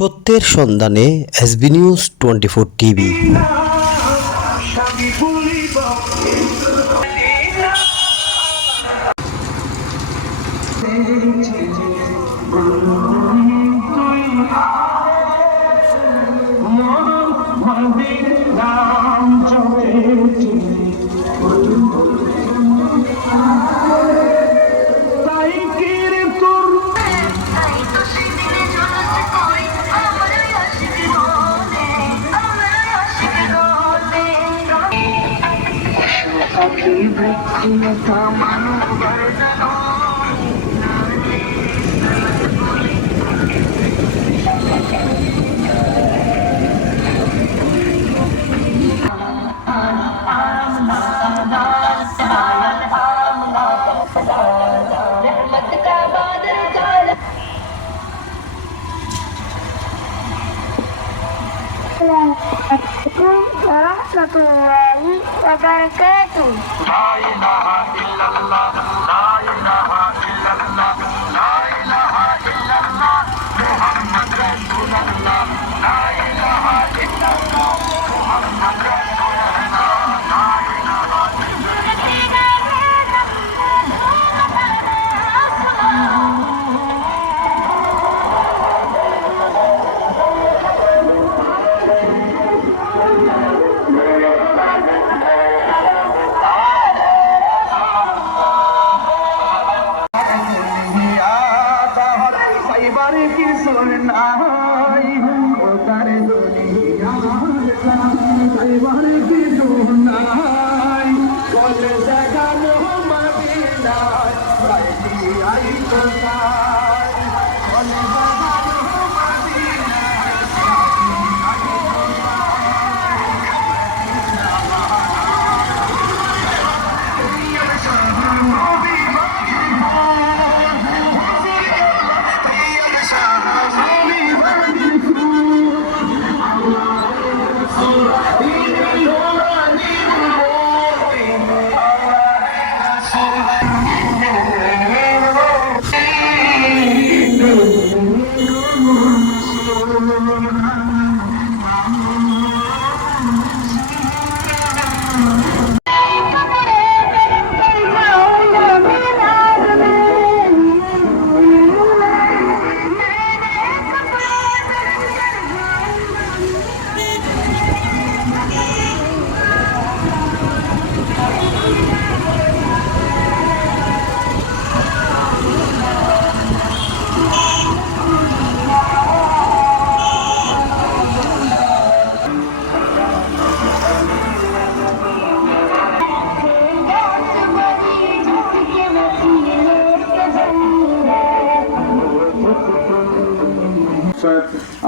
সত্যের সন্ধানে SB news twenty four TV. তাই Come on over, عليكم ورحمة الله وبركاته لا إله إلا الله Assalamualaikum warahmatullahi wabarakatuh.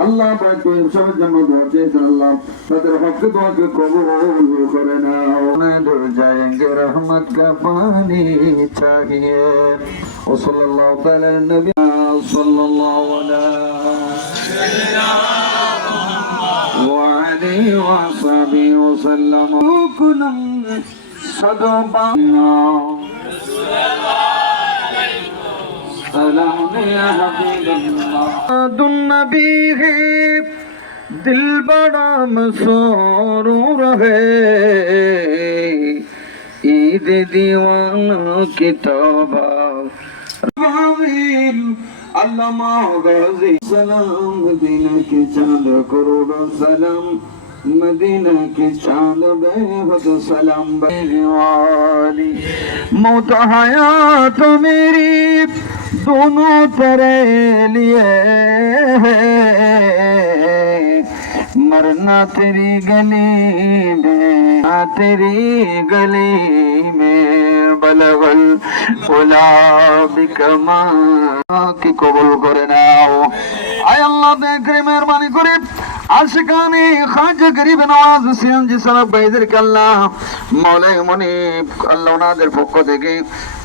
Allah পাকের সবার জন্য দোয়া চেয়েছেন আল্লাহ তাদের হককে দোয়াকে কবুল করে নাও। দূর যায়েঙ্গে পানি চাহিয়ে। ও সাল্লাল্লাহু তাআলা নবী সাল্লাল্লাহু আলা ওয়া আলিহি ওয়া সাহবিহি ওয়াসাল্লাম। কুনুম রাসূলুল্লাহ سلام يا حبيب الله النبي دل بڑا مسرور ہے عید دیوان کی توبہ আল্লামা গাজী সালাম মদিনাকে চাঁদ করোড় সালাম মদিনাকে চাঁদ বেহদ সালাম বেহওয়ালি মত হায়াত মেরি मौत हयात मेरी दोनों तेरे लिए है मरना तेरी गली में आ तेरी गली में बलगल ওলা বিকমা কি কবুল করে নাও আয় আল্লাহ দেখরে মেহরবানি করে আশিকানি খাজা গরিব নওয়াজ সিয়ানজি সাহেব ভাইদেরকে আল্লাহ মৌলাই মনি আল্লাহ ওনাদের পক্ষ থেকে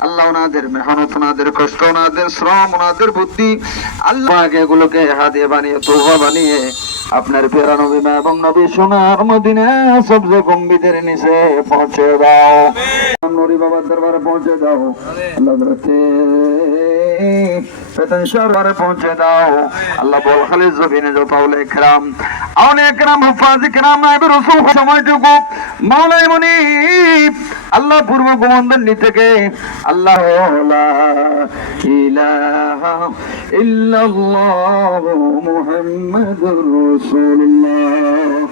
আল্লাহ ওনাদের মেহনত, ওনাদের কষ্ট, ওনাদের শ্রম, ওনাদের বুদ্ধি, আল্লাহ এগুলোকে হাদিয়ে বানিয়ে তোহা বানিয়ে আপনার পেরা নবী মা এবং নবী সোনার মদিনে সবচেয়ে গম্ভীরের নিচে পৌঁছে দাও। নরি বাবার দরবারে পৌঁছে দাও। সরবারে পৌঁছে দাও। আল্লাহ বল খালি জমিনে যত আউলে একরাম আউলে একরাম হুফাজ একরাম নাইবে রসুল সময়টুকু মাওলাই মনি আল্লাহ পূর্ব গোমন্দন থেকে আল্লাহ ইলাহা ইল্লাল্লাহু মুহাম্মাদুর রাসূলুল্লাহ